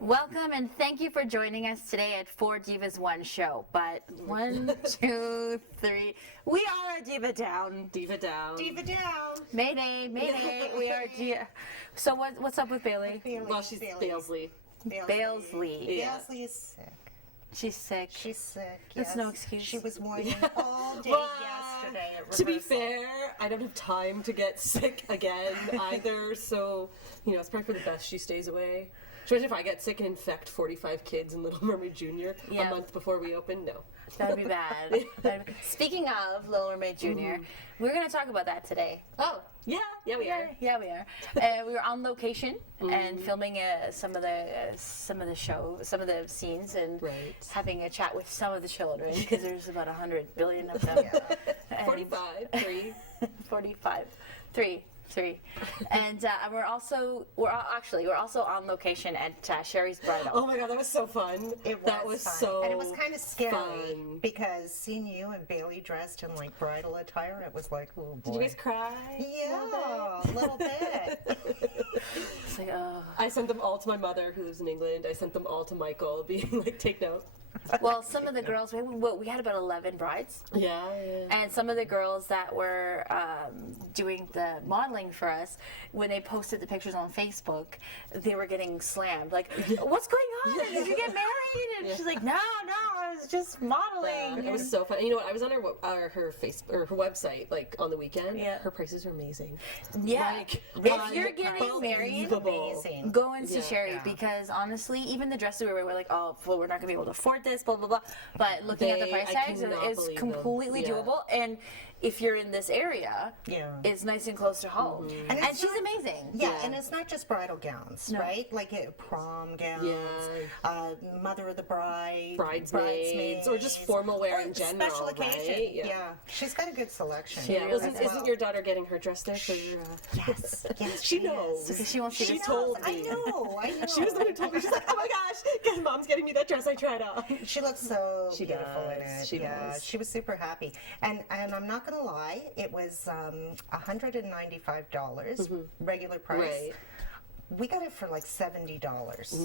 Welcome and thank you for joining us today at 4 Divas 1 show. But 1, 2, 3, we are a Diva Down. Diva down. Diva down. Mayday, mayday, we are Diva. So what's up with Bailey? Well, she's Balesley. Balesley. Yeah. Balesley is sick. She's sick. She's sick. That's yes. no excuse. She was whining all day Well, yesterday at To be rehearsal. fair, I don't have time to get sick again either, so, it's probably for the best she stays away. Especially if I get sick and infect 45 kids in Little Mermaid Jr. Yeah. a month before we open, no. That would be bad. Speaking of Little Mermaid Jr., we're going to talk about that today. Oh, yeah, we are. Yeah, we are. We were on location and filming some of the scenes and Right. having a chat with some of the children because there's about 100 billion of them. And 45, 3. 45, 3. And we're also on location at Sherry's bridal. Oh my god, that was so fun. That was fun. so And it was kind of scary fun. because seeing you and Bailey dressed in like bridal attire, it was like, oh boy. Did you guys cry? Yeah, a little bit. It's like, oh. I sent them all to my mother who lives in England. I sent them all to Michael being like, take note. Well, some of the girls, we had about 11 brides. Yeah. And some of the girls that were doing the modeling for us, when they posted the pictures on Facebook, they were getting slammed. Like, what's going on? Did you get married? And she's like, no, I was just modeling. It was so fun. And you know what? I was on her her website like on the weekend. Yeah. Her prices are amazing. Yeah. Like, if you're getting married, Amazing. go into Yeah. Sherry because honestly, even the dresses we were like, oh, well, we're not gonna be able to afford this, blah blah blah. But looking at the price I tags, cannot it's believe completely them. Yeah. doable. And if you're in this area, Yeah. it's nice and close to home. And And it's she's not- amazing. Yeah, Yeah. and it's not just bridal gowns, No. right? Like prom gowns, Yeah. mother of the bride, Bridesmaids, or just formal wear in general, special occasion. right? Yeah. Yeah. She's got a good selection. Yeah. really Isn't does. your daughter getting her dress there? For, Yes, yes, she is. knows. Because she wants to She get told I me. know. She was the one who told me. She's like, oh my gosh, because mom's getting me that dress I tried on. She looks so She beautiful in does. it. She yeah, does. she was super happy. And I'm not gonna lie, it was $195 regular price. Right. We got it for like $70.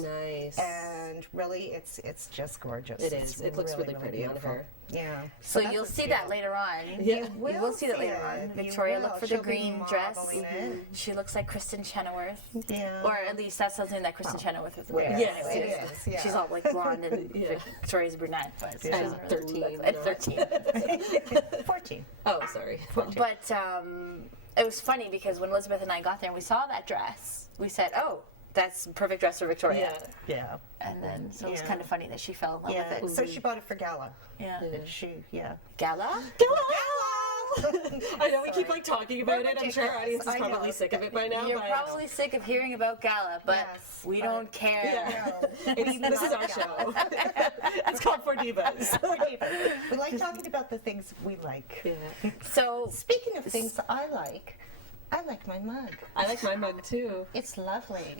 Nice. And really, it's just gorgeous. It It's is. It looks really pretty on beautiful. her. Yeah. So that's you'll what's see cute. that later on. Yeah. You will see that later on. it. You Victoria, will. look for She'll the be green dress. modeling it. She looks like Kristen Chenoweth. Yeah. Or at least that's something that Kristen Chenoweth would wear. Yes, Anyways. it is, yeah. She's all like blonde and Yeah. Victoria's brunette, but she Yeah. doesn't really 13, look like no. 13. 14. Oh, sorry. But it was funny because when Elizabeth and I got there and we saw that dress, we said, oh, that's a perfect dress for Victoria. Yeah. Yeah. And then, so it was Yeah. kind of funny that she fell in love Yeah. with it. So she bought it for Gala. Yeah. Yeah. Gala? I know we keep like talking about We're it. I'm sure our audience is ridiculous. I know. probably sick of it by now. You're but probably sick of hearing about Gala, but Yes, we but- don't care. Yeah. This is our show. It's called For Divas. We like talking about the things we like. Yeah. So, Speaking of things I like my mug. I like my mug too. It's lovely.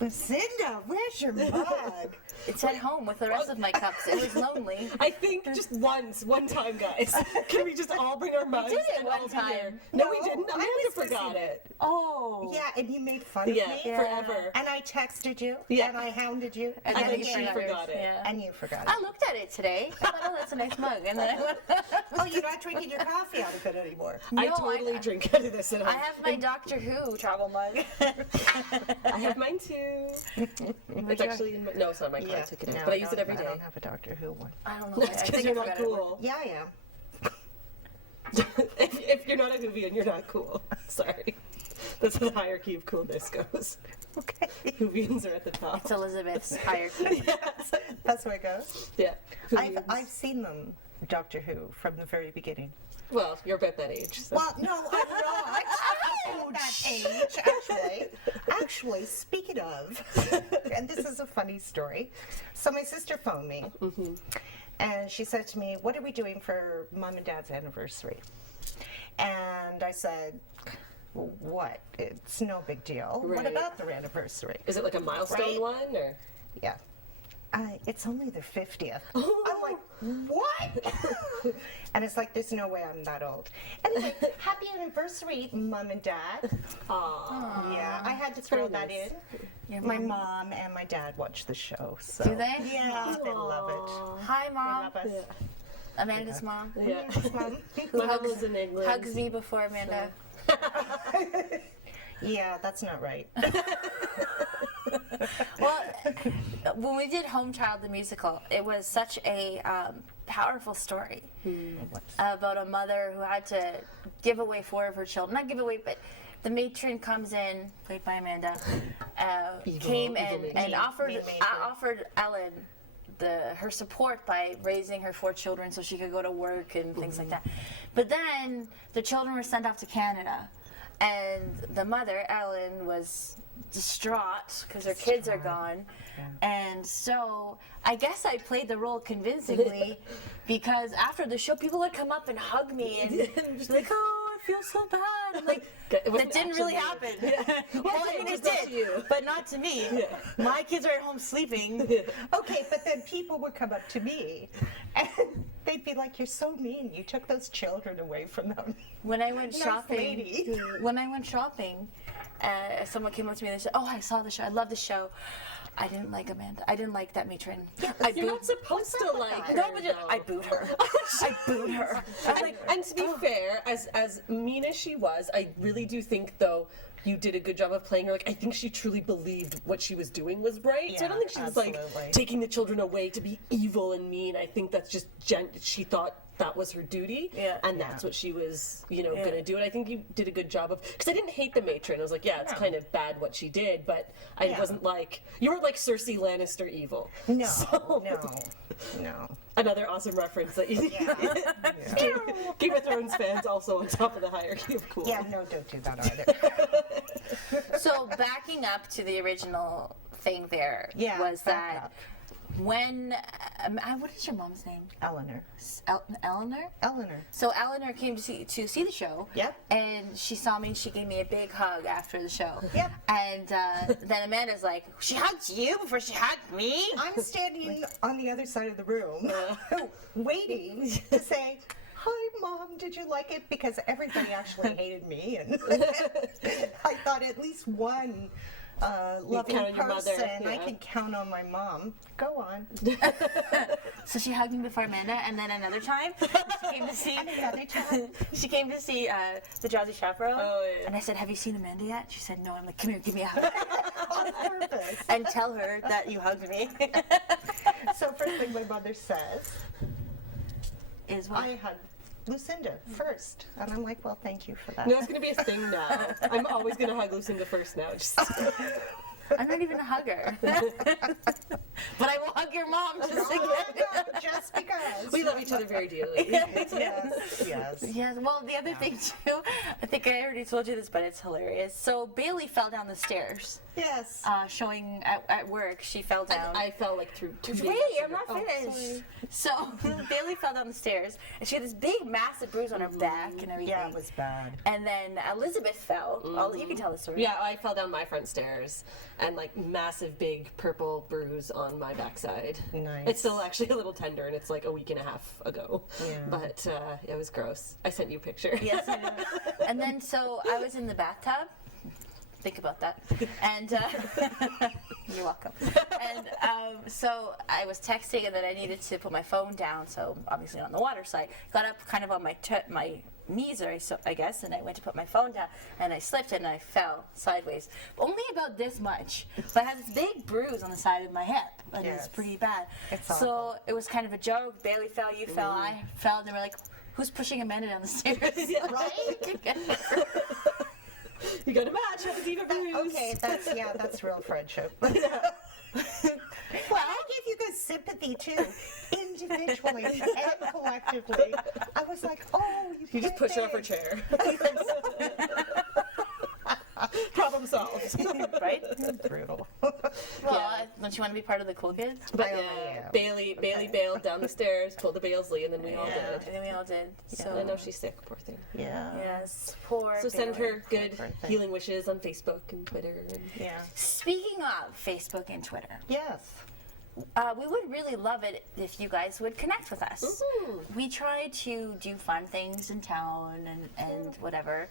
Lucinda, where's your mug? it's at home with the rest of my cups. It was lonely. I think just one time, guys. Can we just all bring our mugs did it and one all be time. here? No, we No, didn't. I Amanda was forgot missing it. Oh. Yeah, and you made fun of Yeah, me. forever. And I texted you. Yeah. And I hounded you. And I then think you she forgot it. Yeah. And you forgot I it. looked at it today. I thought, oh, that's a nice mug. And then I went, Oh, you're not drinking your coffee out of it anymore. I No, totally I- drink out of this at home. I have my Doctor Who travel mug. I have mine too. It's actually in my, no, it's not in my car. I took it out, No, but I use it every I day. don't have a Doctor Who one. I don't know. That's I because think you're I not forgot it. cool. Yeah, I am. if you're not a Whovian, you're not cool. Sorry. That's how the hierarchy of coolness goes. Okay. Whovians are at the top. It's Elizabeth's hierarchy. Yes. That's where it goes. Yeah. Whovians. I've seen them, Doctor Who, from the very beginning. Well, you're about that age. So. Well, no, I'm not. I'm at that age, actually, speaking of, and this is a funny story. So my sister phoned me, And she said to me, "What are we doing for Mom and Dad's anniversary?" And I said, "What? It's no big deal. What Right. about their anniversary?" Is it like a milestone Right. one or? Yeah. It's only their 50th. I'm like, what? And it's like, there's no way I'm that old. Anyway, happy anniversary, Mom and Dad. Aw. Yeah, I had to throw Very that nice. in. Your My mom- mom and my dad watch the show. So. Do they? Yeah, they love it. Hi, They Mom. love us. Yeah. Amanda's mom. Yeah. Mom. My mom lives in England. Hugs me before Amanda. Yeah, that's not right. Well, when we did Home Child the musical, it was such a powerful story about a mother who had to give away 4 of her children. Not give away, but the matron comes in, played by Amanda, came evil and matron. offered Mean matron. offered Ellen her support by raising her 4 children so she could go to work and things like that. But then the children were sent off to Canada, and the mother, Ellen, was distraught because her kids are gone. And so I guess I played the role convincingly because after the show, people would come up and hug me and just be like, "Oh, I feel so bad." I'm like, It that wasn't didn't really actually happen. Well, I mean, it it was not to did, you. but not to me. My kids are at home sleeping. Okay, but then people would come up to me and they'd be like, "You're so mean. You took those children away from them." When I went Nice shopping, lady. someone came up to me and they said, "Oh, I saw the show. I love the show. I didn't like Amanda. I didn't like that matron. You're not supposed to like her. No, but though. I booed her. I booed her. I was like, And to be fair, as mean as she was, I really do think though you did a good job of playing her. Like I think she truly believed what she was doing was right. So I don't Yeah, think she was absolutely. like taking the children away to be evil and mean. I think that's just she thought that was her duty, Yeah. and that's what she was, gonna do. And I think you did a good job of because I didn't hate the matron. I was like, yeah, it's kind of bad what she did, but I Yeah. wasn't like you weren't like Cersei Lannister evil. No, So- no. Another awesome reference that you Game of Thrones fans also on top of the hierarchy of cool. Yeah, no, don't do that either. so backing up to the original thing there Yeah, was back that up. when what is your mom's name? Eleanor. Eleanor. Eleanor. So Eleanor came to see the show. Yep. And she saw me and she gave me a big hug after the show. Yep. And then Amanda's like, "She hugged you before she hugged me." I'm standing on the other side of the room, waiting to say, "Hi, Mom, did you like it?" Because everybody actually hated me, and I thought at least one loving count on your mother, person. I yeah. can count on my mom. Go on. So she hugged me before Amanda, and then another time she came to see. Another time. She came to see the Drowsy Chaperone. Oh, yeah. And I said, "Have you seen Amanda yet?" She said, "No." I'm like, "Come here, give me a hug." On purpose. And tell her that you hugged me. So first thing my mother says, Is what? I hugged Lucinda first. And I'm like, well, thank you for that. No, it's gonna be a thing now. I'm always gonna hug Lucinda first now. Just I'm not even a hugger. But I will hug your mom just No, again. no, just because. we love each other very dearly. Yes, yes. Yes, well, the other thing too, I think I already told you this, but it's hilarious. So Bailey fell down the stairs, Yes. showing at work. She fell down. I fell like through 2 days. Wait, I'm not Oh, finished. sorry. So Bailey fell down the stairs, and she had this big, massive bruise on her back and everything. Yeah, it was bad. And then Elizabeth fell. Oh, you can tell the story. Yeah, I fell down my front stairs and like massive big purple bruise on my backside. Nice. It's still actually a little tender and it's like a week and a half ago. Yeah. But it was gross. I sent you a picture. Yes, I know. And then so I was in the bathtub. Think about that. And you're welcome. And so I was texting, and then I needed to put my phone down. So obviously on the water side, got up kind of on my knees, I guess, and I went to put my phone down, and I slipped and I fell sideways, only about this much. But I had this big bruise on the side of my hip, and it's Yes. pretty bad. It's so awful. it was kind of a joke. Bailey fell, you fell, I fell, and they were like, "Who's pushing Amanda down the stairs?" Right? You got a match. Have a diva bruise. Okay, that's real friendship. Well, I give you guys sympathy too, individually and collectively. I was like, oh, You just push her off her chair. Problem solved. Right? Brutal. Well, don't you want to be part of the cool kids? But I yeah, only am. Bailey bailed down the stairs, pulled the Balesley, and then we all Yeah, did. and then we all did. So I know she's sick, poor thing. Yeah. yes, poor. So send Bailey. her good birthday. healing wishes on Facebook and Twitter. And Yeah. Speaking of Facebook and Twitter, Yes. we would really love it if you guys would connect with us. We try to do fun things in town and whatever,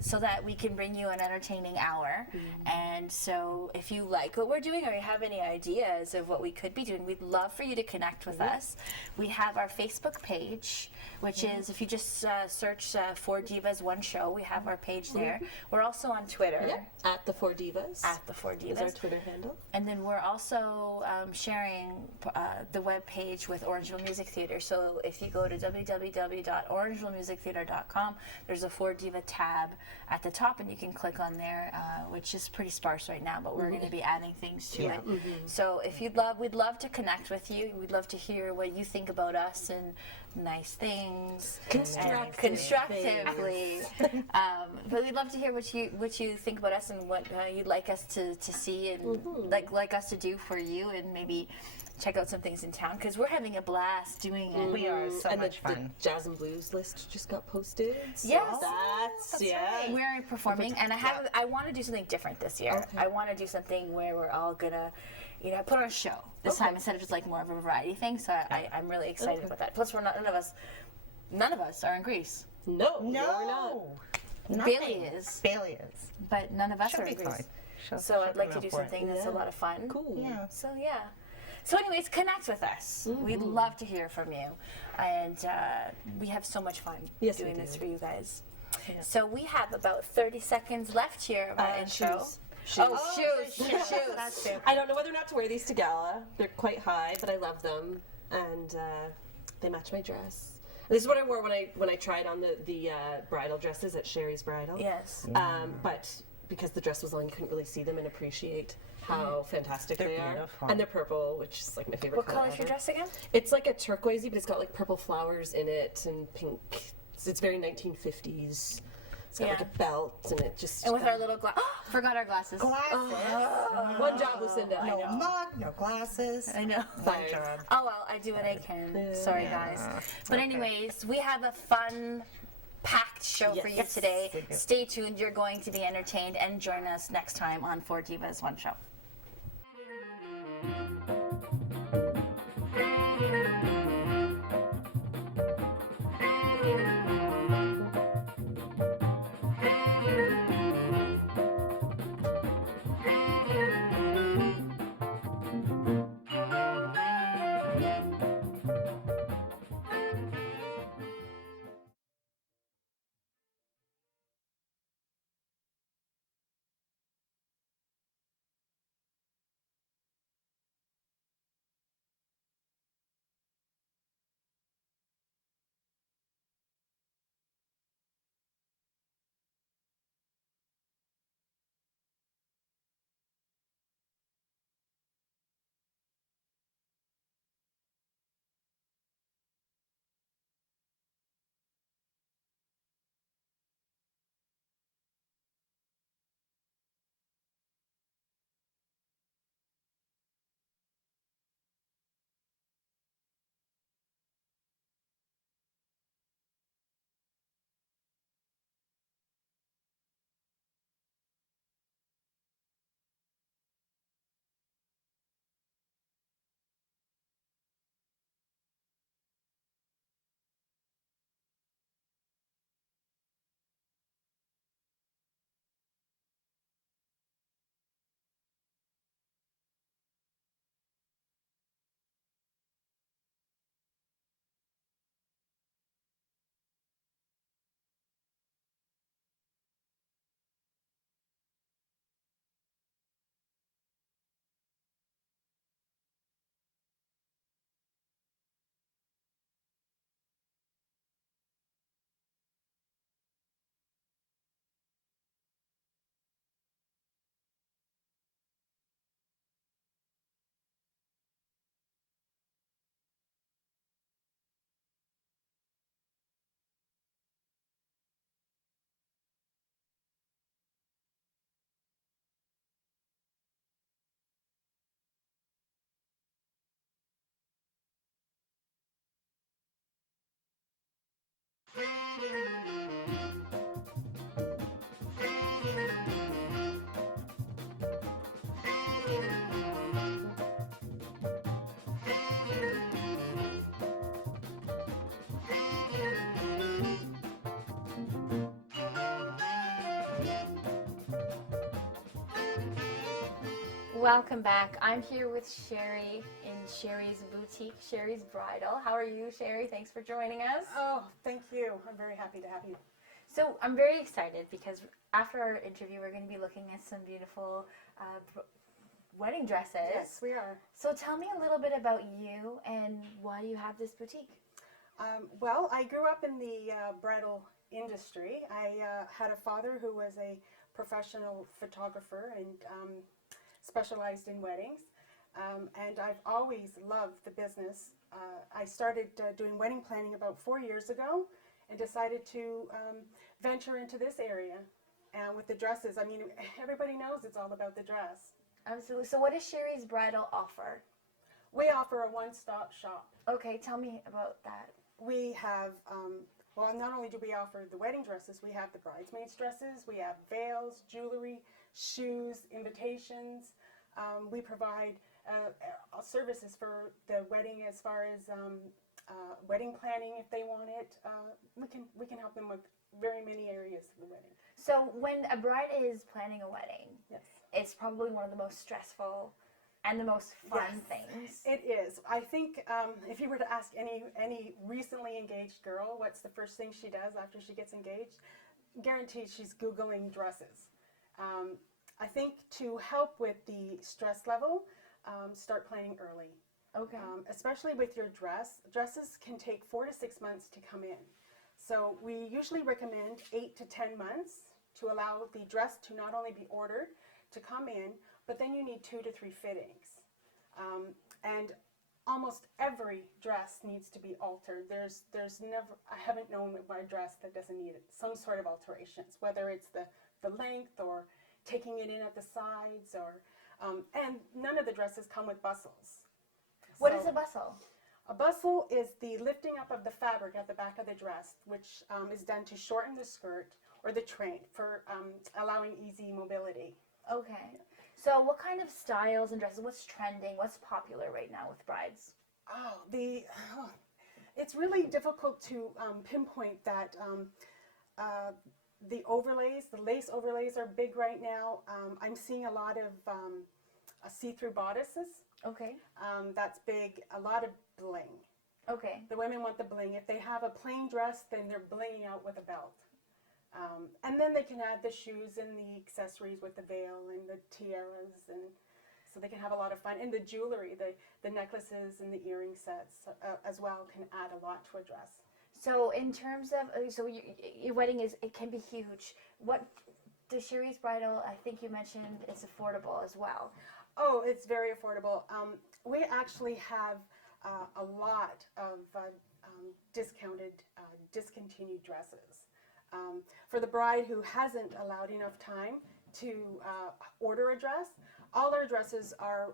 so that we can bring you an entertaining hour. And so if you like what we're doing or you have any ideas of what we could be doing, we'd love for you to connect with us. We have our Facebook page, which is, if you just search Four Divas One Show, we have our page there. We're also on Twitter. yeah, at the Four Divas At the Four is our Divas. Twitter handle. And then we're also sharing the web page with Orangeville Music Theater. So if you go to www.orangevillemusictheater.com, there's a Four Diva tab at the top, and you can click on there, which is pretty sparse right now, but we're going to be adding things to it. So if we'd love to connect with you. We'd love to hear what you think about us and nice things, constructively. But we'd love to hear what you think about us and what you'd like us to see and like us to do for you, and maybe check out some things in town, because we're having a blast doing it. We are so And much the fun. Jazz and Blues list just got posted. So Yes. that's yeah. We're performing, and I want to do something different this year. I want to do something where we're all gonna, put on a show this time instead of just like more of a variety thing. So I'm really excited about that. Plus, none of us are in Greece. No, we're not. No. Bailey is, Bailey is. but none of us She'll are be in Greece. fine. So I'd like to go do for it. something that's a lot of fun. Cool. Yeah. So yeah. So anyways, connect with us. We'd love to hear from you, and we have so much fun Yes, we doing this do. for you guys. So we have about 30 seconds left here of our intro. Shoes. Oh, shoes. That's it. I don't know whether or not to wear these to gala. They're quite high, but I love them, and they match my dress. And this is what I wore when I tried on the bridal dresses at Sherry's Bridal. Yes. But because the dress was on, you couldn't really see them and appreciate how fantastic They're they are. beautiful. And they're purple, which is like my favorite What color. color is your ever. dress again? It's like a turquoisey, but it's got like purple flowers in it and pink. It's very 1950s. It's got like Yeah. a belt, and it just. And with our little forgot our glasses. Glasses. One job, Lucinda. No mug, no glasses. I know. One Fine. job. Oh well, I do what I can. Sorry, guys. But anyways, we have a fun, packed show for you Yes. today. We do. Stay tuned. You're going to be entertained, and join us next time on Four Divas One Show. Welcome back. I'm here with Sherry in Sherry's Boutique, Sherry's Bridal. How are you, Sherry? Thanks for joining us. Oh, thank you. I'm very happy to have you. So I'm very excited because after our interview, we're going to be looking at some beautiful wedding dresses. Yes, we are. So tell me a little bit about you and why you have this boutique. Well, I grew up in the bridal industry. I had a father who was a professional photographer and specialized in weddings. And I've always loved the business. I started doing wedding planning about 4 years ago and decided to venture into this area. And with the dresses, I mean, everybody knows it's all about the dress. Absolutely. So what does Sherry's Bridal offer? We offer a one-stop shop. Okay, tell me about that. We have, well, not only do we offer the wedding dresses, we have the bridesmaids' dresses, we have veils, jewelry, shoes, invitations. We provide services for the wedding as far as wedding planning if they want it. We can help them with very many areas of the wedding. So when a bride is planning a wedding, Yes. it's probably one of the most stressful and the most fun Yes, things. It is. I think if you were to ask any recently engaged girl what's the first thing she does after she gets engaged, guaranteed she's Googling dresses. I think to help with the stress level, start planning early. Okay. Especially with your dress. Dresses can take 4 to 6 months to come in. So we usually recommend 8 to 10 months to allow the dress to not only be ordered, to come in, but then you need 2 to 3 fittings. And almost every dress needs to be altered. There's never, I haven't known a dress that doesn't need some sort of alterations, whether it's the length or taking it in at the sides or, and none of the dresses come with bustles. What So is a bustle? a bustle is the lifting up of the fabric at the back of the dress, which is done to shorten the skirt or the train for allowing easy mobility. Okay. So what kind of styles and dresses, what's trending, what's popular right now with brides? It's really difficult to pinpoint that. The overlays, the lace overlays are big right now. I'm seeing a lot of see-through bodices. Okay. That's big. A lot of bling. Okay. The women want the bling. If they have a plain dress, then they're blinging out with a belt. And then they can add the shoes and the accessories with the veil and the tiaras, and so they can have a lot of fun. And the jewelry, the necklaces and the earring sets as well can add a lot to a dress. So in terms of, so your wedding it can be huge. What, the Sherry's Bridal, I think you mentioned it's affordable as well. Oh, it's very affordable. We actually have a lot of discounted, discontinued dresses. For the bride who hasn't allowed enough time to order a dress, all our dresses are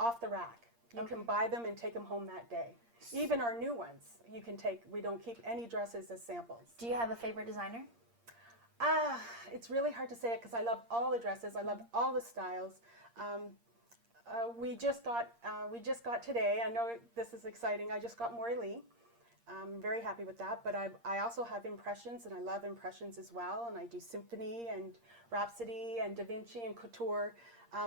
off the rack. You can buy them and take them home that day. Even our new ones, you can take. We don't keep any dresses as samples. Do you have a favorite designer? It's really hard to say it because I love all the dresses. I love all the styles. We just got today. I know this is exciting. I just got Maury Lee. I'm very happy with that. But I also have Impressions, and I love Impressions as well. And I do Symphony and Rhapsody and Da Vinci and Couture.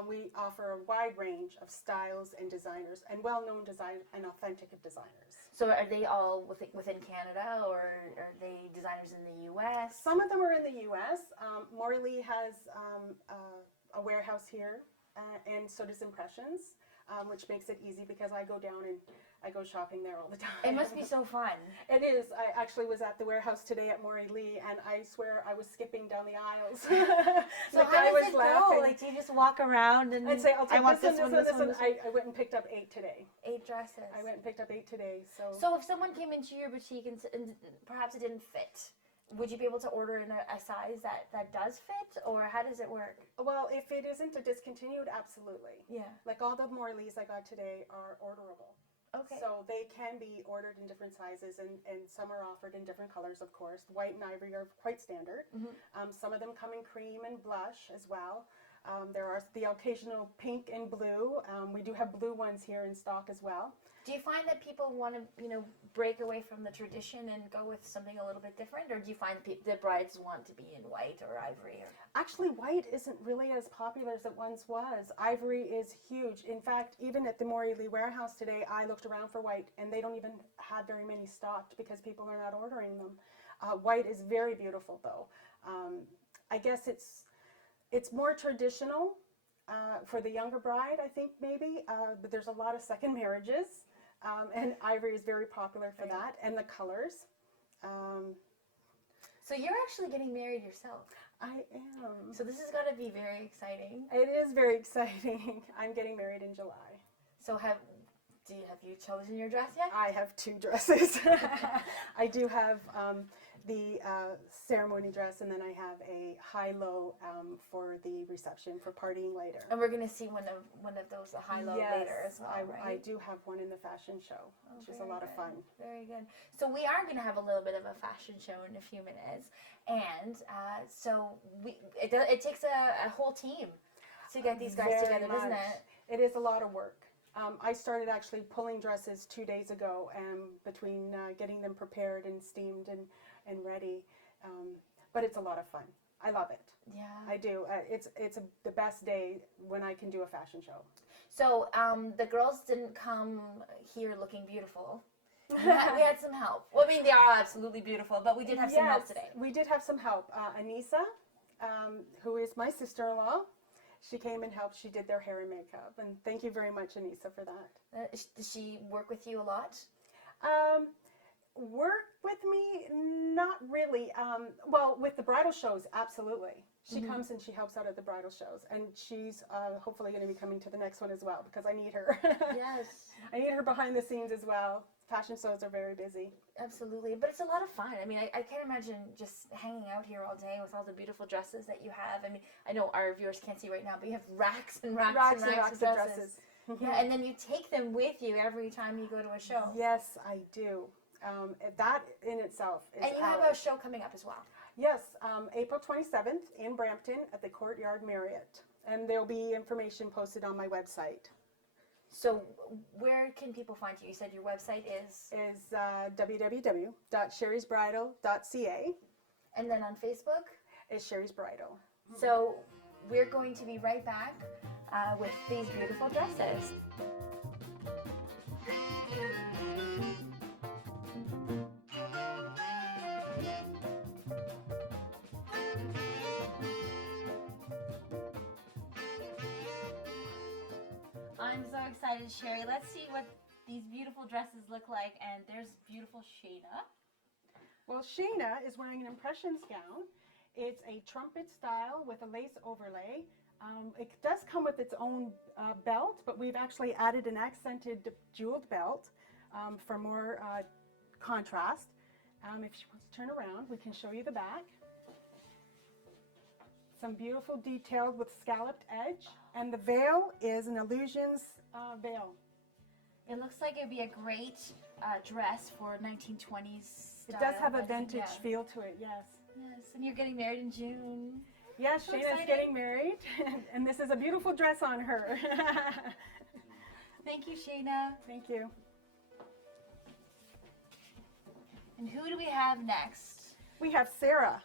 We offer a wide range of styles and designers, and well-known design and authentic designers. So are they all within Canada, or are they designers in the U.S.? Some of them are in the U.S. Maury Lee has a warehouse here, and so does Impressions, which makes it easy because I go down and I go shopping there all the time. It must be so fun. It is. I actually was at the warehouse today at Maury Lee, and I swear I was skipping down the aisles. So how does it go? Like, do you just walk around and I'd say, I'll take I want this one, this one. this one. I went and picked up 8 today. 8 dresses. I went and picked up 8 today. So if someone came into your boutique and perhaps it didn't fit, would you be able to order in a size that does fit, or how does it work? Well, if it isn't a discontinued, absolutely. Yeah. Like all the Maury Lees I got today are orderable. Okay. So they can be ordered in different sizes, and some are offered in different colors, of course. White and ivory are quite standard. Some of them come in cream and blush as well. There are the occasional pink and blue. We do have blue ones here in stock as well. Do you find that people want to, break away from the tradition and go with something a little bit different, or do you find the brides want to be in white or ivory? Or... Actually, white isn't really as popular as it once was. Ivory is huge. In fact, even at the Maury Lee warehouse today, I looked around for white, and they don't even have very many stocked because people are not ordering them. White is very beautiful, though. I guess it's more traditional for the younger bride, I think, maybe, but there's a lot of second marriages, and ivory is very popular for that, and the colors. So you're actually getting married yourself. I am. So this has got to be very exciting. It is very exciting. I'm getting married in July. So have you chosen your dress yet? I have 2 dresses. I do have the ceremony dress, and then I have a high-low for the reception for partying later. And we're going to see one of those, a high-low later as well, right? I do have one in the fashion show, which is a lot of fun. Very good. So we are going to have a little bit of a fashion show in a few minutes, and so it takes a whole team to get these guys Very together, doesn't much. it? It is a lot of work. I started actually pulling dresses 2 days ago, between getting them prepared and steamed and ready. But it's a lot of fun. I love it. Yeah. I do. It's the best day when I can do a fashion show. So the girls didn't come here looking beautiful. We had some help. Well, I mean, they are absolutely beautiful, but we did have some help today. We did have some help. Anissa, who is my sister-in-law, she came and helped. She did their hair and makeup. And thank you very much, Anissa, for that. Does she work with you a lot? Work with me? Not really. Well, with the bridal shows, absolutely. She comes and she helps out at the bridal shows. And she's hopefully going to be coming to the next one as well, because I need her. Yes. I need her behind the scenes as well. Fashion shows are very busy. Absolutely, but it's a lot of fun. I mean, I can't imagine just hanging out here all day with all the beautiful dresses that you have. I mean, I know our viewers can't see right now, but you have racks and racks, and racks of dresses. Yeah, and then you take them with you every time you go to a show. Yes, I do. That in itself is And you have a show coming up as well. Yes, April 27th in Brampton at the Courtyard Marriott. And there'll be information posted on my website. So where can people find you? You said your website is www.sherrysbridal.ca. And then on Facebook? Is Sherry's Bridal. So we're going to be right back with these beautiful dresses. I'm so excited, Sherry. Let's see what these beautiful dresses look like. And there's beautiful Shayna. Well, Shayna is wearing an Impressions gown. It's a trumpet style with a lace overlay. It does come with its own belt, but we've actually added an accented jeweled belt for more contrast. If she wants to turn around, we can show you the back. Some beautiful detail with scalloped edge. And the veil is an Illusions veil. It looks like it'd be a great dress for 1920s style. It does have a wedding, vintage feel to it, yes. Yes, and you're getting married in June. Yes, So Shayna's exciting. getting married, and this is a beautiful dress on her. Thank you, Shayna. Thank you. And who do we have next? We have Sarah.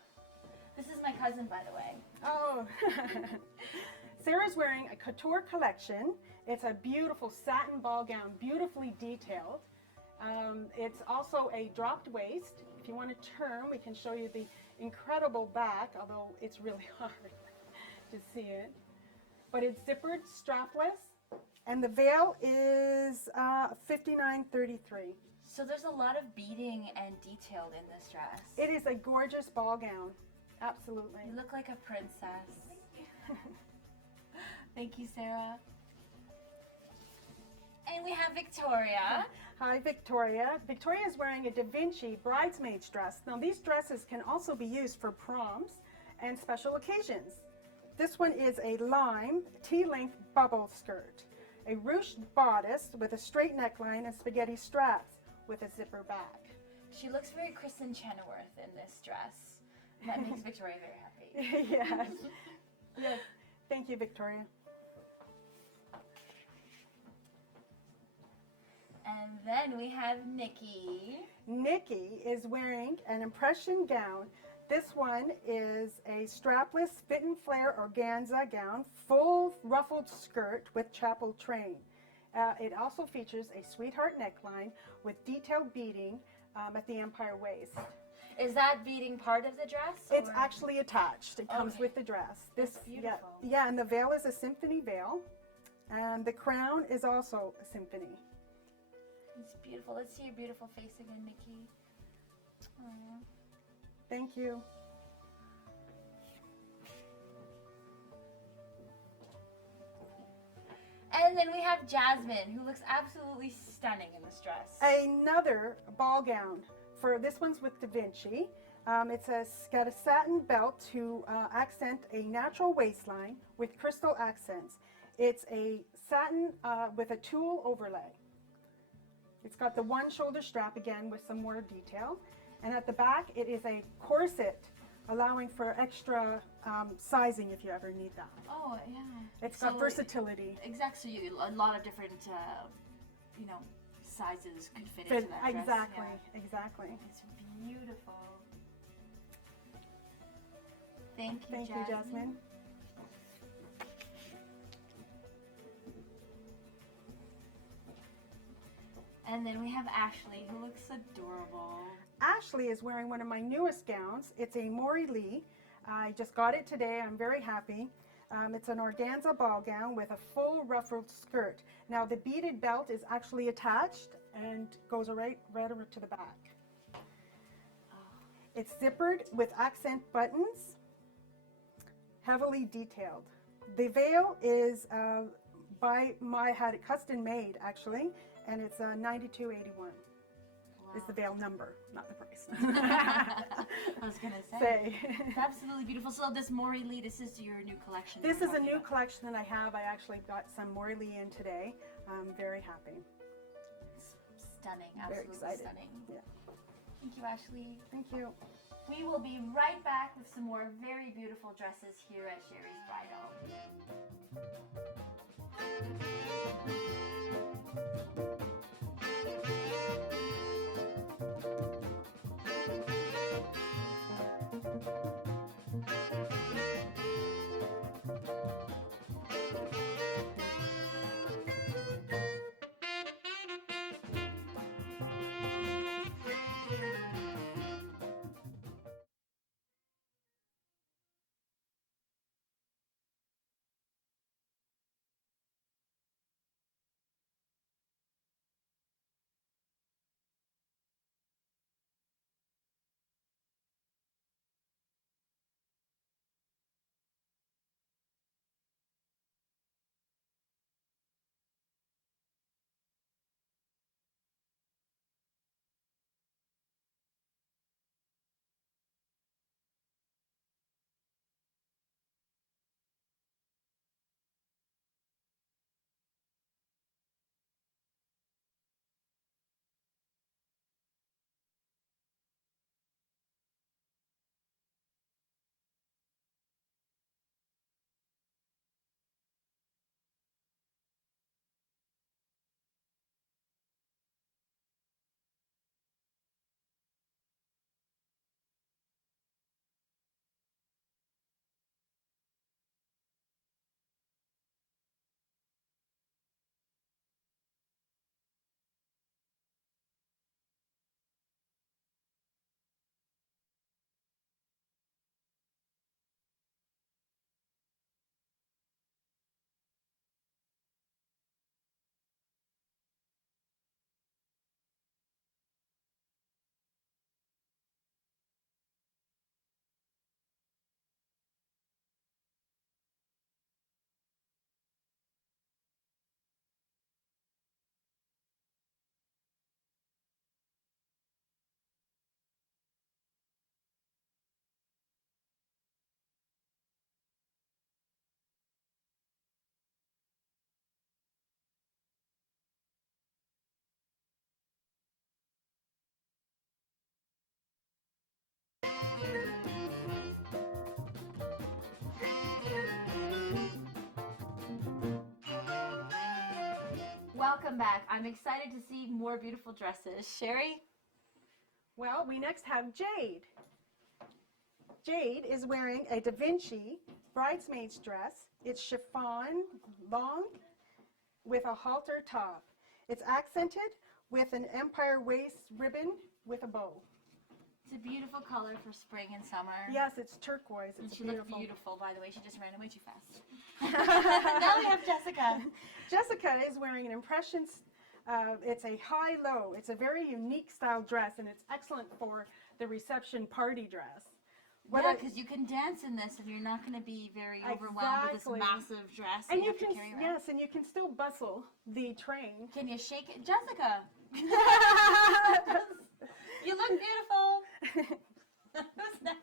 This is my cousin, by the way. Oh, Sarah's wearing a couture collection. It's a beautiful satin ball gown, beautifully detailed. It's also a dropped waist. If you want to turn, we can show you the incredible back, although it's really hard to see it. But it's zippered, strapless, and the veil is $59.33. So there's a lot of beading and detailed in this dress. It is a gorgeous ball gown, absolutely. You look like a princess. Thank you, Sarah. And we have Victoria. Hi, Victoria. Victoria is wearing a Da Vinci bridesmaid's dress. Now, these dresses can also be used for proms and special occasions. This one is a lime T-length bubble skirt, a ruched bodice with a straight neckline and spaghetti straps with a zipper back. She looks very Kristen Chenoweth in this dress. And that makes Victoria very happy. Yes. Yes. Thank you, Victoria. And Then we have Nikki. Nikki is wearing an impression gown. This one is a strapless fit and flare organza gown, full ruffled skirt with chapel train. It also features a sweetheart neckline with detailed beading at the empire waist. Is that beading part of the dress? It's or- actually attached. It comes Okay. with the dress. That's beautiful. Yeah, and the veil is a symphony veil, and the crown is also a symphony. It's beautiful. Let's see your beautiful face again, Nikki. Aw. Thank you. And then we have Jasmine, who looks absolutely stunning in this dress. Another ball gown. For this one's with Da Vinci. It's got a satin belt to accent a natural waistline with crystal accents. It's a satin with a tulle overlay. It's got the one shoulder strap again with some more detail. And at the back, it is a corset, allowing for extra sizing if you ever need that. Oh, yeah. It's got So- versatility. Exactly. So a lot of different, sizes could fit Fit- into that dress. exactly, Yeah. exactly. It's beautiful. Thank you, Thank you, Jasmine. And then we have Ashley, who looks adorable. Ashley is wearing one of my newest gowns. It's a Maury Lee. I just got it today. I'm very happy. It's an organza ball gown with a full ruffled skirt. Now the beaded belt is actually attached and goes right over to the back. It's zippered with accent buttons, heavily detailed. The veil is had it custom made actually, and it's $92.81. Is the veil number, not the price. I was gonna say. Say. It's absolutely beautiful. So this Maury Lee, this is your new collection. This you're is a talking new about. collection that I have. I actually got some Maury Lee in today. I'm very happy. Stunning, Very absolutely excited. stunning. Yeah. Thank you, Ashley. Thank you. We will be right back with some more very beautiful dresses here at Sherry's Bridal. welcome back. I'm excited to see more beautiful dresses. Sherry? Well, we next have Jade. Jade is wearing a Da Vinci bridesmaid's dress. It's chiffon, long, with a halter top. It's accented with an empire waist ribbon with a bow. It's a beautiful color for spring and summer. Yes, it's turquoise. And It's she beautiful. looked beautiful, by the way. She just ran away too fast. Now we have Jessica. Jessica is wearing an Impressions. It's a high-low. It's a very unique style dress, and it's excellent for the reception party dress. Yeah, because you can dance in this, and you're not going to be very overwhelmed with Exactly. this massive dress that And you you have to can carry around. yes, and you can still bustle the train. Can you shake it, Jessica? You look beautiful. Who's next?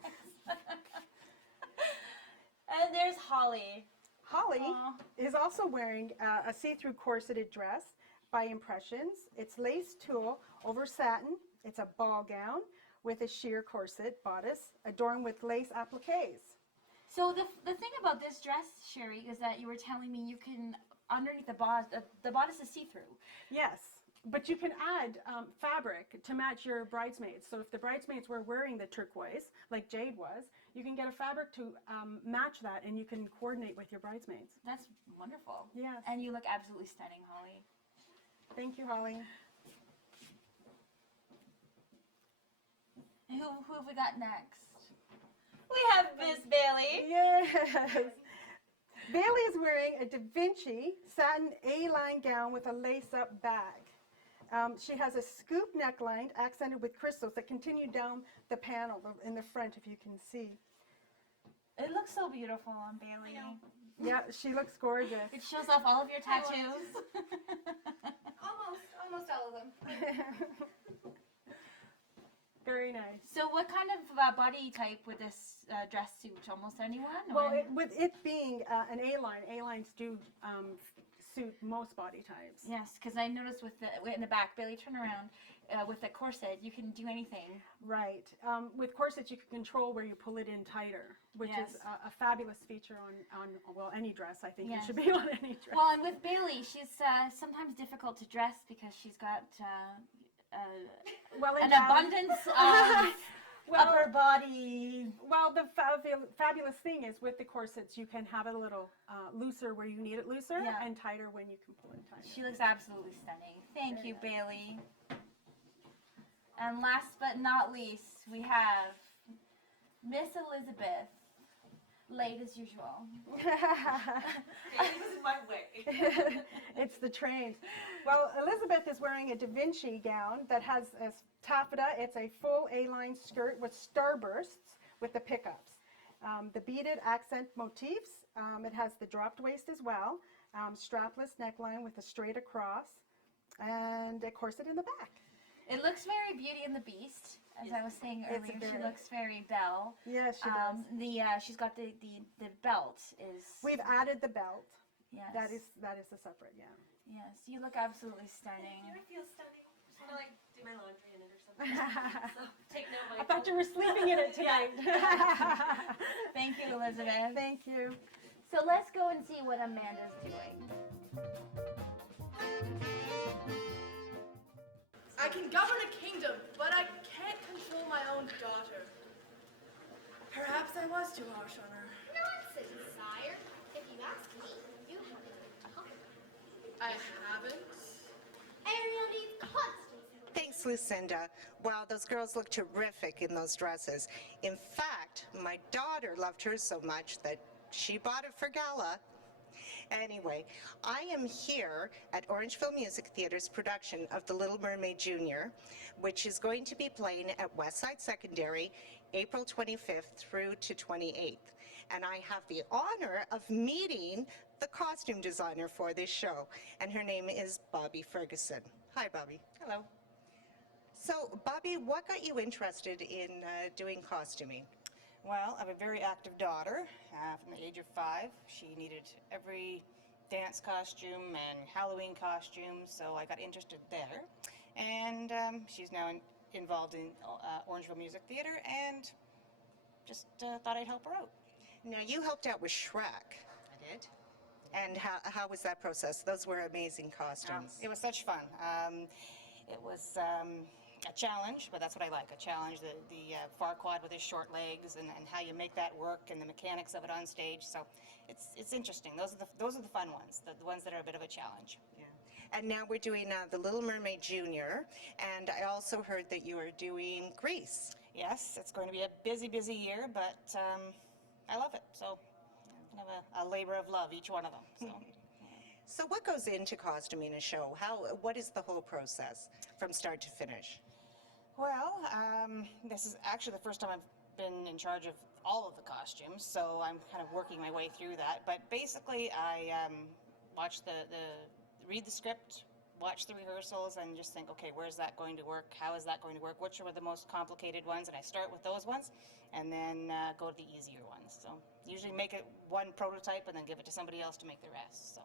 And there's Holly. Holly Aw. is also wearing a see-through corseted dress by Impressions. It's lace tulle over satin. It's a ball gown with a sheer corset bodice adorned with lace appliques. So the thing about this dress, Sherry, is that you were telling me you can, underneath the bodice is see-through. Yes, but you can add fabric to match your bridesmaids. So if the bridesmaids were wearing the turquoise, like Jade was, you can get a fabric to match that, and you can coordinate with your bridesmaids. That's wonderful. Yes. And you look absolutely stunning, Holly. Thank you, Holly. And who have we got next? We have Miss Bailey. Yes. Bailey is wearing a Da Vinci satin A-line gown with a lace-up bag. She has a scoop neckline accented with crystals that continue down the panel in the front, if you can see. It looks so beautiful on Bailey. Yeah, she looks gorgeous. It shows off all of your tattoos. Almost all of them. Very nice. So what kind of body type would this dress suit? Almost anyone? Well, or- with it being an A-line, A-lines do suit most body types. Yes, because I noticed in the back, Bailey, turn around, with the corset, you can do anything. Right. With corsets, you can control where you pull it in tighter, which Yes. is a fabulous feature on well, any dress. I think Yes. it should be on any dress. Well, and with Bailey, she's sometimes difficult to dress because she's got Well, an it- abundance of well, upper body. Well, the fabulous thing is with the corsets, you can have it a little looser where you need it looser, Yeah. and tighter when you can pull it tighter. She looks absolutely stunning. Thank you, Bailey. And last but not least, we have Miss Elizabeth, late as usual. was in my way. It's the trains. Well, Elizabeth is wearing a Da Vinci gown that has a taffeta. It's a full A-line skirt with starbursts with the pickups. The beaded accent motifs. It has the dropped waist as well. Strapless neckline with a straight across, and a corset in the back. It looks very Beauty and the Beast, as I was saying It's earlier. She very- looks very Belle. Yes, she does. She's got the belt is. We've added the belt. Yes. That is a separate, yeah. Yes, you look absolutely stunning. I feel stunning. Just want to like do my laundry in it or something. So take note. I thought you were sleeping in it tonight. Thank you, Elizabeth. Thank you. So let's go and see what Amanda's doing. I can govern a kingdom, but I can't control my own daughter. Perhaps I was too harsh on her. Nonsense, sire. If you ask me, you haven't even talked about I haven't. it. Ariel needs constant. Thanks, Lucinda. Wow, those girls look terrific in those dresses. In fact, my daughter loved hers so much that she bought it for gala. Anyway, I am here at Orangeville Music Theater's production of The Little Mermaid Jr., which is going to be playing at Westside Secondary April 25th through to 28th. And I have the honor of meeting the costume designer for this show, and her name is Bobby Ferguson. Hi, Bobby. Hello. So, Bobby, what got you interested in doing costuming? Well, I have a very active daughter from the age of 5. She needed every dance costume and Halloween costume, so I got interested there. And she's now involved in Orangeville Music Theater, and just thought I'd help her out. Now, you helped out with Shrek. I did. And how was that process? Those were amazing costumes. It was such fun. It was a challenge, but that's what I like, a challenge, the Farquaad with his short legs and how you make that work and the mechanics of it on stage. So it's interesting. Those are the fun ones, the ones that are a bit of a challenge. Yeah. And now we're doing The Little Mermaid Junior, and I also heard that you are doing Grease. Yes, it's going to be a busy, busy year, but I love it. So kind of a labor of love, each one of them. So. So what goes into costuming a show? What is the whole process from start to finish? Well, this is actually the first time I've been in charge of all of the costumes, so I'm kind of working my way through that. But basically, I read the script, watch the rehearsals, and just think, okay, where's that going to work? How is that going to work? Which are the most complicated ones? And I start with those ones, and then go to the easier ones. So usually make it one prototype, and then give it to somebody else to make the rest.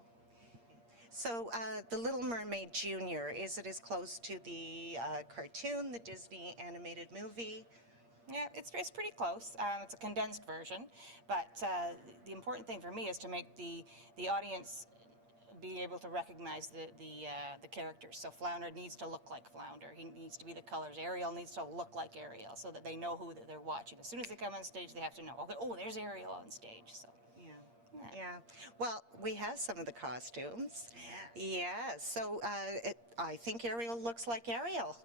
So The Little Mermaid Junior, is it as close to the cartoon, the Disney animated movie? Yeah, it's pretty close. It's a condensed version, but the important thing for me is to make the audience be able to recognize the characters. So Flounder needs to look like Flounder. He needs to be the colors. Ariel needs to look like Ariel, so that they know who they're watching. As soon as they come on stage, they have to know, okay, oh, there's Ariel on stage. So. Yeah. Well, we have some of the costumes. Yeah. So I think Ariel looks like Ariel.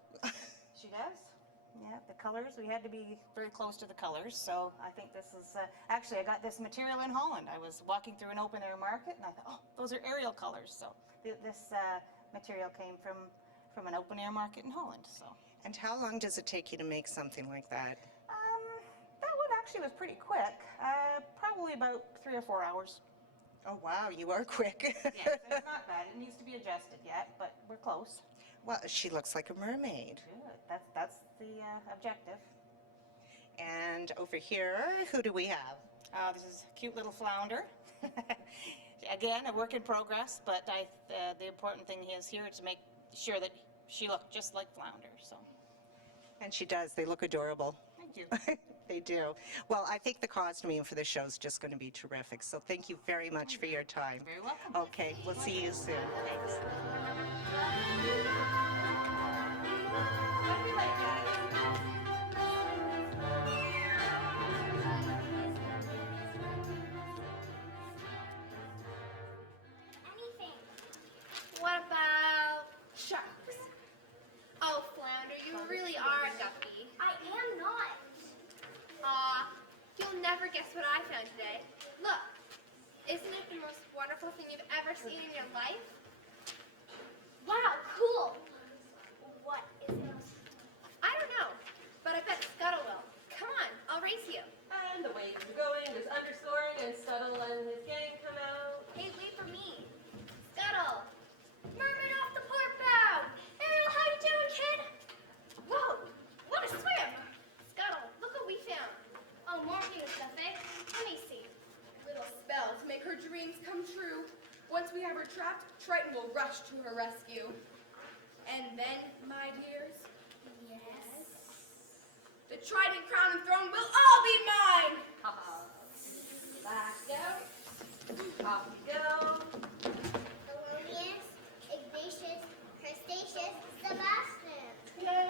She does. Yeah, the colors, we had to be very close to the colors, so I think this is, actually I got this material in Holland. I was walking through an open air market and I thought, oh, those are Ariel colors. So this material came from an open air market in Holland. So. And how long does it take you to make something like that? That one actually was pretty quick, probably about 3 or 4 hours. Oh, wow, you are quick. Yes, it's not bad. It needs to be adjusted yet, but we're close. Well, she looks like a mermaid. Good. That's the objective. And over here, who do we have? This is a cute little Flounder. Again, a work in progress, but the important thing is here to make sure that she looked just like Flounder. So. And she does. They look adorable. Thank you. They do. Well, I think the costuming for the show is just going to be terrific. So thank you very much for your time. Very welcome. Okay, we'll see you soon. Thanks. Anything. What about sharks? Oh, Flounder, you really are a guppy. I am not. Aw, you'll never guess what I found today. Look, isn't it the most wonderful thing you've ever seen in your life? Wow, cool. What is it? I don't know, but I bet Scuttle will. Come on, I'll race you. And the waves are going, there's underscoring, and Scuttle and his gang come out. Hey, wait for me. Scuttle. Mermaid off the port bow. Ariel, how you doing, kid? Whoa, what a swim! Scuttle, look what we found. Oh, more new stuff, eh? Let me see. Little spell to make her dreams come true. Once we have her trapped, Triton will rush to her rescue. And then, my dears, Yes. the trident, crown, and throne will all be mine! Back go. Off we go. Thelonious, Ignatius, Crustaceous, Sebastian. Yay!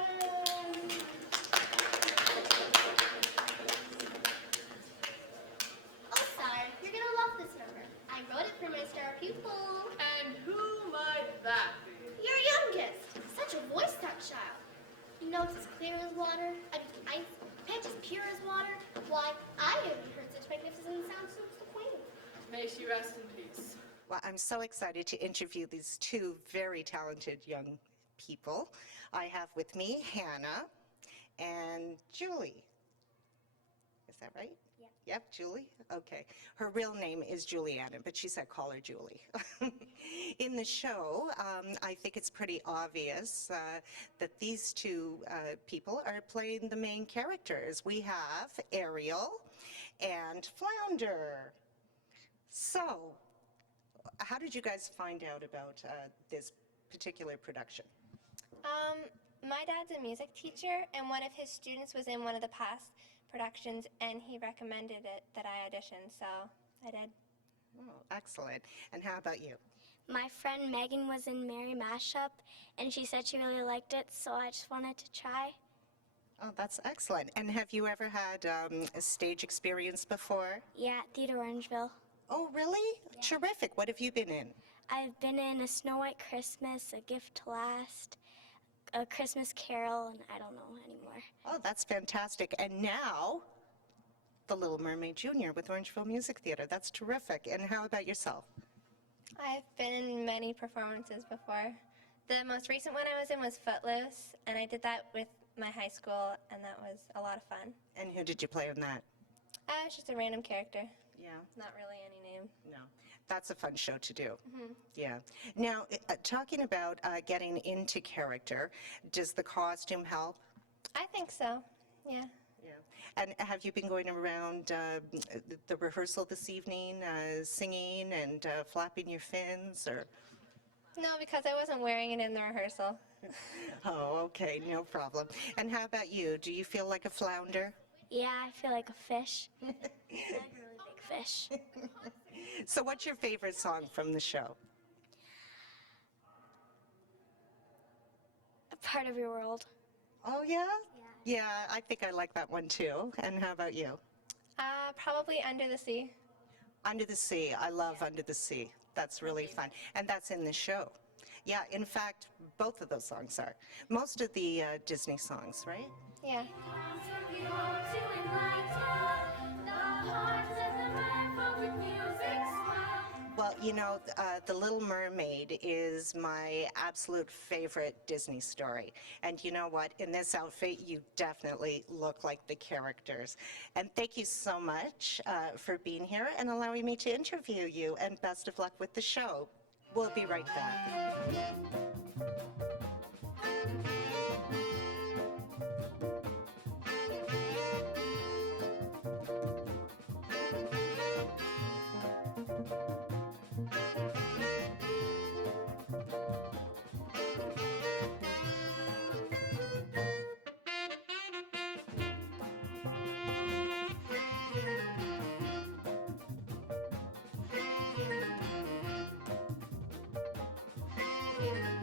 Oh, sire, you're gonna love this number. I wrote it for my star pupil. And who might that be? Your youngest. Such a voice, that child. He knows as clear as water. I mean, ice. Pitch as pure as water. Why, I haven't heard such magnificent sounds since the queen. May she rest in peace. Well, I'm so excited to interview these two very talented young people. I have with me Hannah and Julie. Is that right? Yep. Yep, Julie? Okay. Her real name is Juliana, but she said call her Julie. In the show, I think it's pretty obvious that these two people are playing the main characters. We have Ariel and Flounder. So, how did you guys find out about this particular production? My dad's a music teacher, and one of his students was in one of the past productions, and he recommended it that I audition, so I did. Oh, excellent. And how about you? My friend Megan was in Mary Mashup, and she said she really liked it, so I just wanted to try. Oh, that's excellent. And have you ever had a stage experience before? Yeah, at Theater Orangeville. Oh, really? Terrific. What have you been in? I've been in A Snow White Christmas, A Gift to Last, A Christmas Carol, and I don't know anymore. Oh, that's fantastic. And now, The Little Mermaid Jr. with Orangeville Music Theater. That's terrific. And how about yourself? I've been in many performances before. The most recent one I was in was Footloose, and I did that with my high school, and that was a lot of fun. And who did you play in that? I was just a random character, Yeah. not really any name. No, that's a fun show to do. Yeah. Now, talking about getting into character, does the costume help? I think so, yeah. Yeah. And have you been going around the rehearsal this evening, singing and flapping your fins, or? No, because I wasn't wearing it in the rehearsal. Oh, okay, no problem. And how about you? Do you feel like a flounder? Yeah, I feel like a fish. Like a really big fish. So, what's your favorite song from the show? A Part of Your World. Oh, yeah? Yeah, I think I like that one too. And how about you? Probably Under the Sea. Under the Sea. I love Under the Sea. That's really fun. And that's in the show. Yeah, in fact, both of those songs are. Most of the Disney songs, right? Yeah. Well, you know, The Little Mermaid is my absolute favorite Disney story. And you know what? In this outfit, you definitely look like the characters. And thank you so much for being here and allowing me to interview you. And best of luck with the show. We'll be right back. Thank you.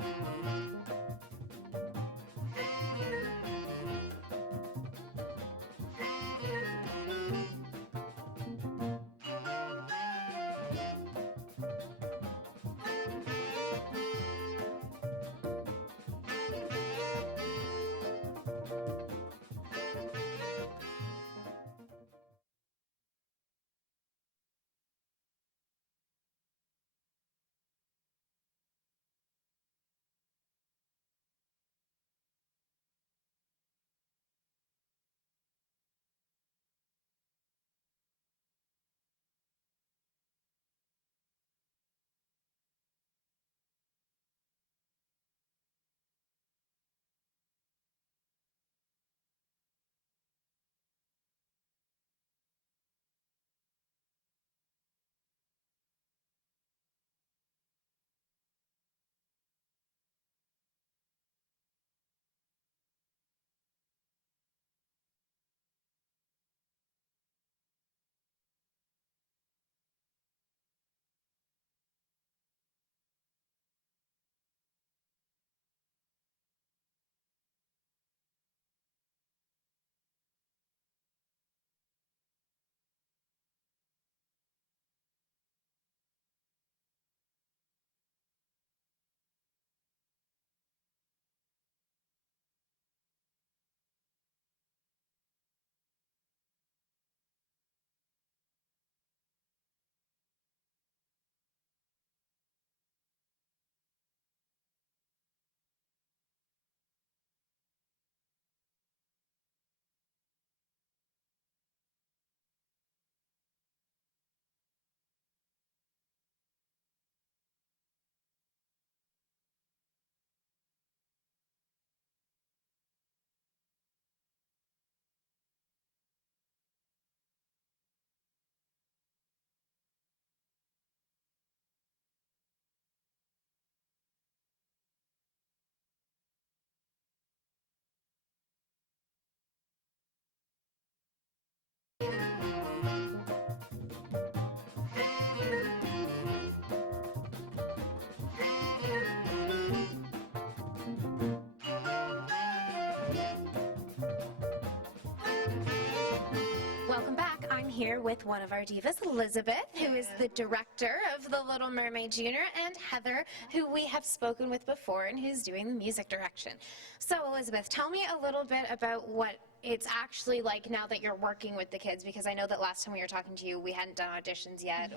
here with one of our divas, Elizabeth, who is the director of The Little Mermaid Junior, and Heather, who we have spoken with before and who's doing the music direction. So Elizabeth, tell me a little bit about what it's actually like now that you're working with the kids, because I know that last time we were talking to you, we hadn't done auditions yet.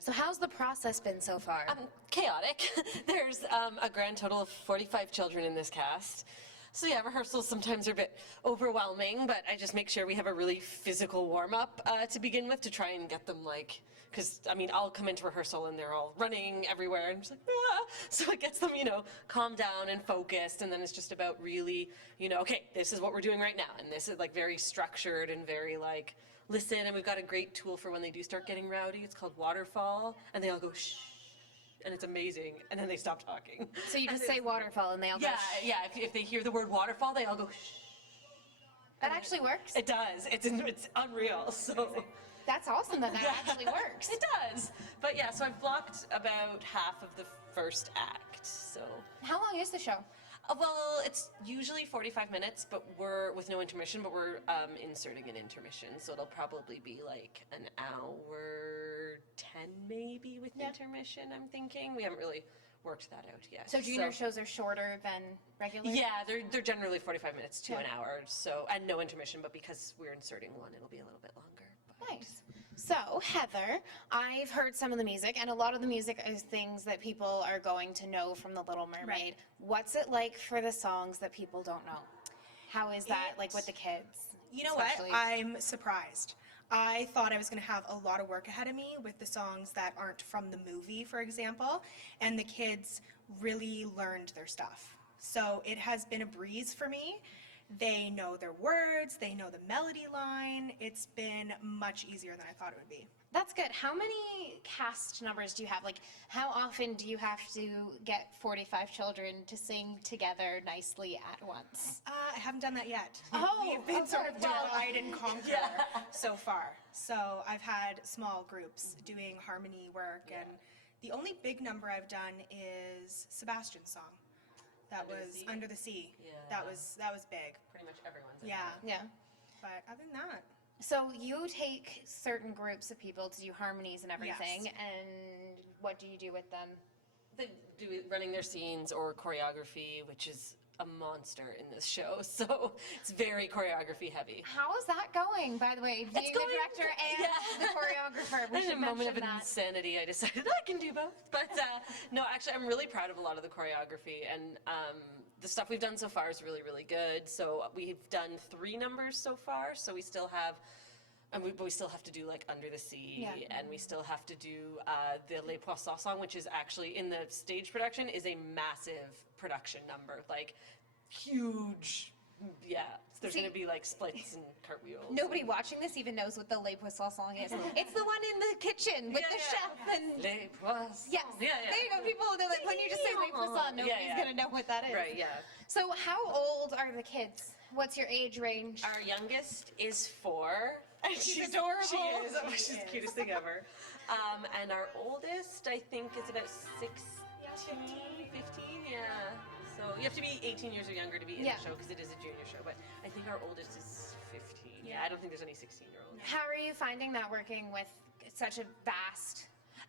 So how's the process been so far? Chaotic. There's a grand total of 45 children in this cast. So yeah, rehearsals sometimes are a bit overwhelming, but I just make sure we have a really physical warm-up to begin with to try and get them like, because I mean, I'll come into rehearsal and they're all running everywhere and just like, ah! So it gets them, you know, calmed down and focused, and then it's just about really, you know, okay, this is what we're doing right now, and this is like very structured and very like, listen, and we've got a great tool for when they do start getting rowdy. It's called Waterfall, and they all go shh. And it's amazing, and then they stop talking. So you just say waterfall and they all go shh. Yeah, if they hear the word waterfall, they all go shh. That actually works? It does. It's unreal. So That's awesome that actually works. it does. But yeah, so I've blocked about half of the first act. So How long is the show? well, it's usually 45 minutes, but we're with no intermission. But we're inserting an intermission, so it'll probably be like an hour 10 maybe with intermission. I'm thinking we haven't really worked that out yet. So junior shows are shorter than regular? Yeah, they're generally 45 minutes to an hour. So and no intermission, but because we're inserting one, it'll be a little bit longer. But. Nice. So, Heather, I've heard some of the music, and a lot of the music is things that people are going to know from The Little Mermaid. Right. What's it like for the songs that people don't know? How is that, like, with the kids? You know especially? what? I'm surprised. I thought I was going to have a lot of work ahead of me with the songs that aren't from the movie, for example, and the kids really learned their stuff. So it has been a breeze for me. They know their words, they know the melody line. It's been much easier than I thought it would be. That's good. How many cast numbers do you have? Like, how often do you have to get 45 children to sing together nicely at once? I haven't done that yet. Oh, We've been sort of okay. Well, divide and conquer so far. So I've had small groups doing harmony work, and the only big number I've done is Sebastian's song. That was Under the Sea. Yeah. That was big. Pretty much everyone's in Yeah. Yeah. But other than that, So you take certain groups of people to do harmonies and everything, Yes. and what do you do with them? They do running their scenes or choreography, which is a monster in this show. So it's very choreography heavy. How is that going, by the way? Being the going- director and the choreographer. We In a should moment of mention that. insanity, I decided I can do both. But no, actually, I'm really proud of a lot of the choreography, and the stuff we've done so far is really, really good. So we've done 3 numbers so far. So we still have. But we still have to do like Under the Sea, and we still have to do the Les Poissons song, which is actually in the stage production is a massive production number, like huge. Yeah, there's See- going to be like splits and cartwheels. Nobody watching this even knows what the Les Poissons song is. It's the one in the kitchen with the chef and. Les Poissons. Yes. Yeah, yeah. There you go. People, they're like, when you just say Les Poissons, nobody's yeah. gonna know what that is. Right. Yeah. So, how old are the kids? What's your age range? Our youngest is 4. And She's adorable. She is. She's the cutest thing ever. And our oldest, I think, is about 16, 15. Yeah. So you have to be 18 years or younger to be in Yeah. the show because it is a junior show. But I think our oldest is 15. Yeah. I don't think there's any 16-year-olds. How are you finding that working with such a vast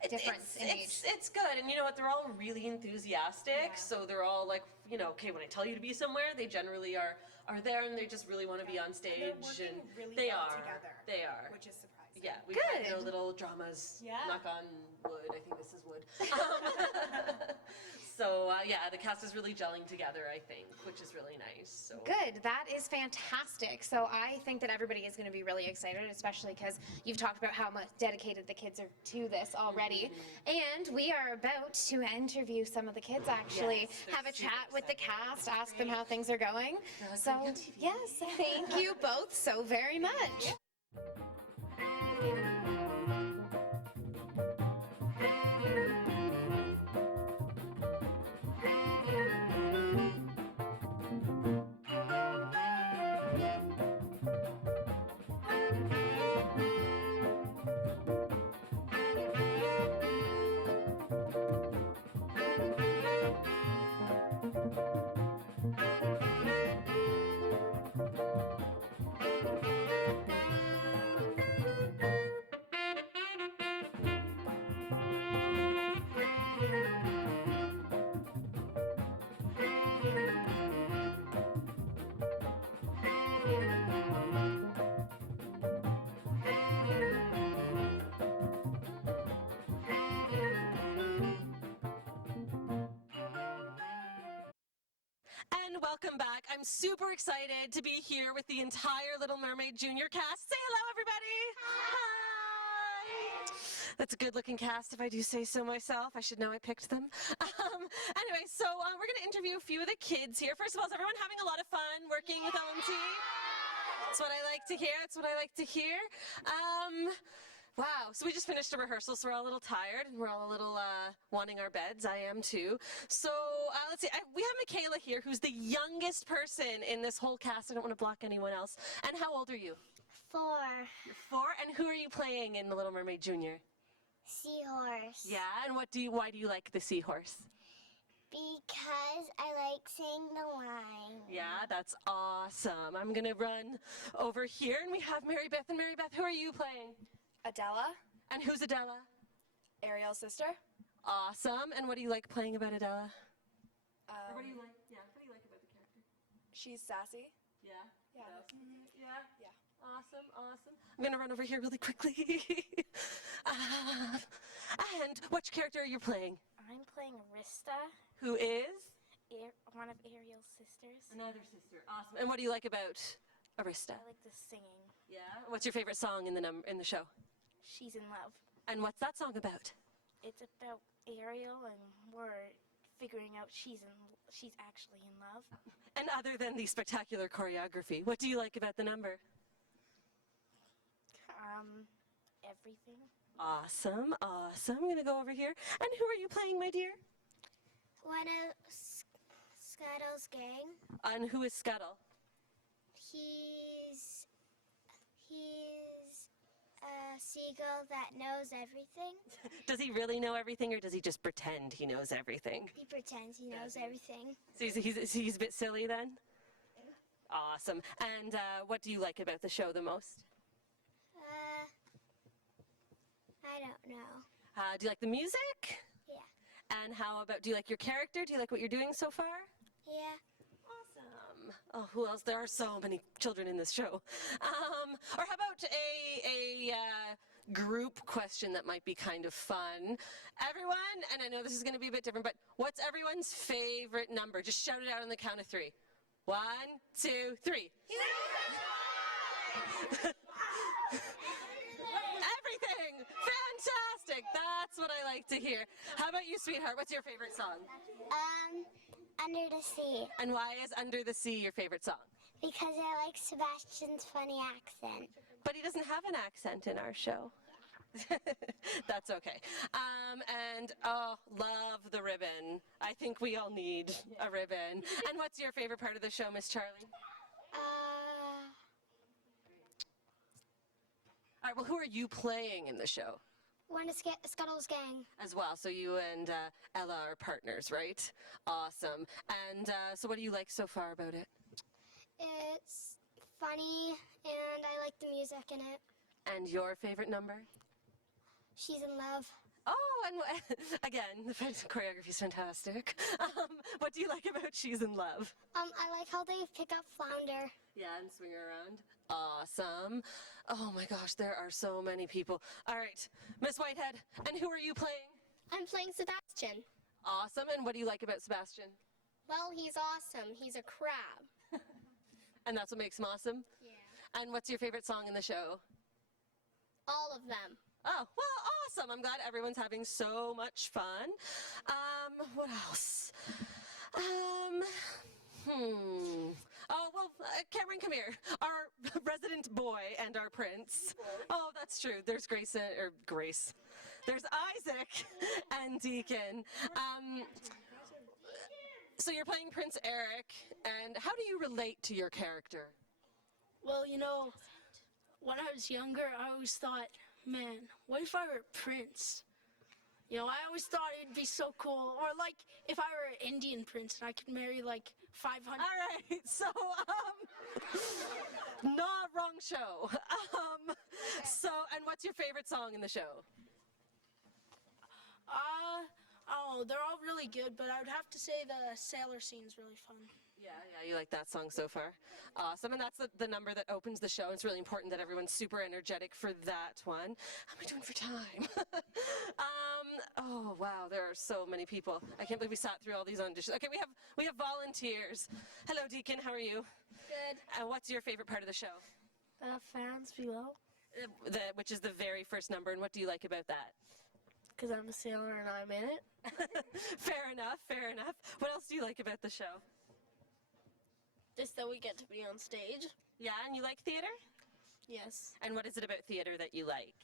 difference in age? It's good, and you know what? They're all really enthusiastic. So they're all like, you know, okay, when I tell you to be somewhere, they generally are there, and they just really want to be on stage. they're working really they well are. together. They are. which is surprising. Yeah, we've had no little dramas. Yeah. Knock on wood. I think this is wood. So yeah, the cast is really gelling together, I think, which is really nice. So Good. That is fantastic. So I think that everybody is going to be really excited, especially because you've talked about how much dedicated the kids are to this already. And we are about to interview some of the kids, actually. Yes, they're Have a super chat with the excited. cast, ask them how things are going. like, So, "We're on TV." yes, thank you both so very much. and welcome back. I'm super excited to be here with the entire Little Mermaid Junior cast. Say hello, everybody. Hi. That's a good-looking cast, if I do say so myself. I should know I picked them. Anyway, so we're going to interview a few of the kids here. First of all, is everyone having a lot of fun working with OMT? That's what I like to hear. That's what I like to hear. Wow, so we just finished a rehearsal, so we're all a little tired, and we're all a little wanting our beds. I am too. So let's see, we have Michaela here, who's the youngest person in this whole cast. I don't want to block anyone else. And how old are you? 4. You're 4, and who are you playing in The Little Mermaid Junior? Seahorse. Yeah, and why do you like the seahorse? Because I like saying the line. Yeah, that's awesome. I'm gonna run over here, and we have Mary Beth. And Mary Beth, who are you playing? Adela, And who's Adela? Ariel's sister. Awesome. And what do you like playing about Adela? What do you like? Yeah, what do you like about the character? She's sassy. Yeah. Yeah. Yeah. Yeah. Awesome, awesome. I'm gonna run over here really quickly. And which character are you playing? I'm playing Rista, Who is? one of Ariel's sisters. Another sister. Awesome. And what do you like about Arista? I like the singing. Yeah. What's your favorite song in the show? She's in love. And what's that song about? It's about Ariel, and we're figuring out she's actually in love. And other than the spectacular choreography, what do you like about the number? Everything. Awesome, awesome. I'm gonna go over here. And who are you playing, my dear? One of Scuttle's gang. And who is Scuttle? He's a seagull that knows everything. Does he really know everything, or does he just pretend he knows everything? He pretends he knows everything. So he's a bit silly then? Awesome. And what do you like about the show the most? I don't know. Do you like the music? Yeah. And how about, do you like your character? Do you like what you're doing so far? Yeah. Awesome. Oh, who else? There are so many children in this show. Or how about a group question that might be kind of fun? Everyone, and I know this is going to be a bit different, but what's everyone's favorite number? Just shout it out on the count of 3. 1, 2, 3. Everything! Fantastic! That's what I like to hear. How about you, sweetheart? What's your favorite song? Under the Sea. And why is Under the Sea your favorite song? Because I like Sebastian's funny accent. But he doesn't have an accent in our show. That's okay. And love the ribbon. I think we all need a ribbon. And what's your favorite part of the show, Miss Charlie? All right, well, who are you playing in the show? One of Scuttle's gang. As well, so you and Ella are partners, right? Awesome. And so what do you like so far about it? It's funny, and I like the music in it. And your favorite number? She's in love. Oh, and again, the choreography is fantastic. What do you like about She's in Love? I like how they pick up Flounder. Yeah, and swing her around. Awesome. Oh my gosh, there are so many people. All right, Miss Whitehead, and who are you playing? I'm playing Sebastian. Awesome, and what do you like about Sebastian? Well, he's awesome. He's a crab. And that's what makes him awesome? Yeah. And what's your favorite song in the show? All of them. Oh, well, awesome. I'm glad everyone's having so much fun. What else? Oh, well, Cameron, come here. Our resident boy and our prince. Oh, that's true. There's Grace. There's Isaac and Deacon. So you're playing Prince Eric, and how do you relate to your character? Well, you know, when I was younger, I always thought, man, what if I were a prince? You know, I always thought it'd be so cool. Or like if I were an Indian prince and I could marry like 500. All right, so, not wrong show. And what's your favorite song in the show? They're all really good, but I would have to say the sailor scene's really fun. Yeah, you like that song so far. Awesome, and that's the number that opens the show. It's really important that everyone's super energetic for that one. How am I doing for time? Oh wow, there are so many people. I can't believe we sat through all these auditions. Okay, we have volunteers. Hello, Deacon. How are you? Good. What's your favorite part of the show? Fans below, Which is the very first number, and what do you like about that? because I'm a sailor and I'm in it. Fair enough. Fair enough. What else do you like about the show? Just that we get to be on stage. Yeah, and you like theater? Yes. And what is it about theater that you like?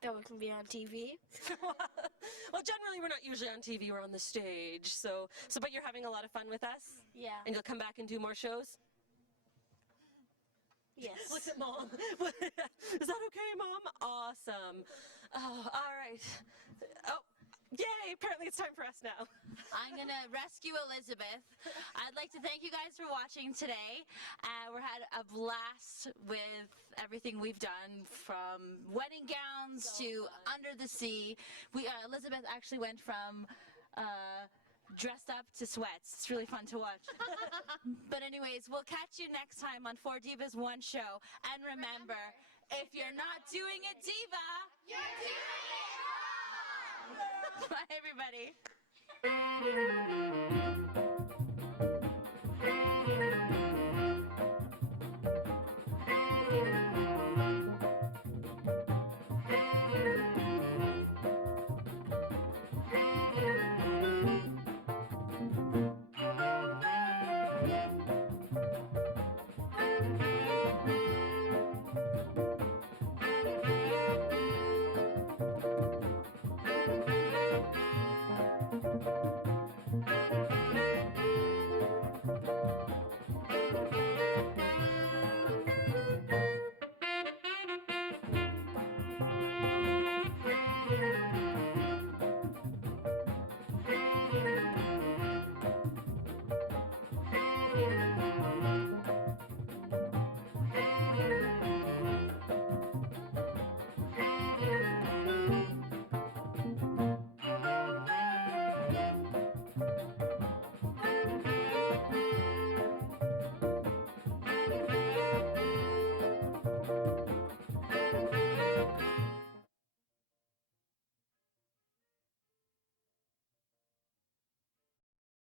That we can be on TV. Well, generally we're not usually on TV, we're on the stage. So but you're having a lot of fun with us? Yeah. And you'll come back and do more shows? Yes. Look at Mom. Is that okay, Mom? Awesome. Oh, all right. Oh, yay, apparently it's time for us now. I'm going to rescue Elizabeth. I'd like to thank you guys for watching today. We had a blast with everything we've done, from wedding gowns to Under the Sea. Elizabeth actually went from dressed up to sweats. It's really fun to watch. But anyways, we'll catch you next time on 4 Divas 1 Show. And remember, if you're not doing it, diva, You're doing it wrong! bye everybody.